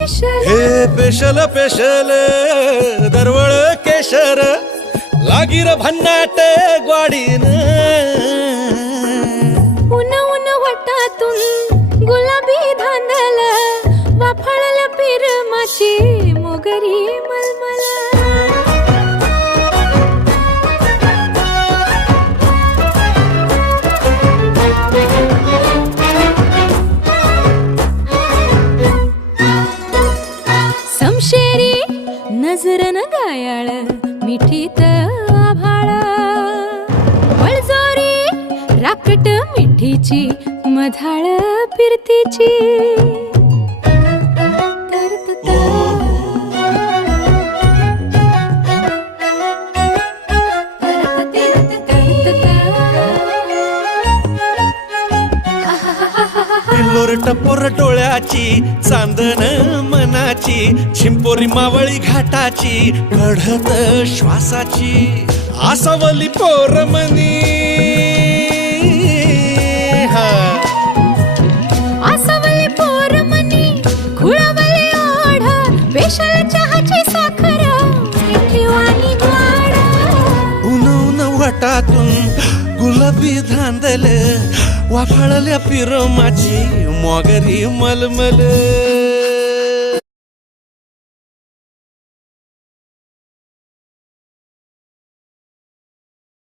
हे special special दरवळ केशर लागीर भन्नाट ग्वाडीन उन उन वटातून गुलाबी धांदल वाफळल पिरमाची मोगरी मलमल समशेरी नजरन गायाळ मिठीत आभाळ वळजोरी राकट मिठीची मधाळ फिरतीची पिल्लोर टपोर डोळ्याची चांदण मनाची छिंपोरी मावळी घाटाची कढत श्वासाची आसावली पोरमनी आसावली पोरमनी खुळावली ओढ पेशल चहाची साखर मिठीवाणी गोड उन उन वटातून गुलाबी धांदल वाफाळल्या पिरमाची मोगरी मलमल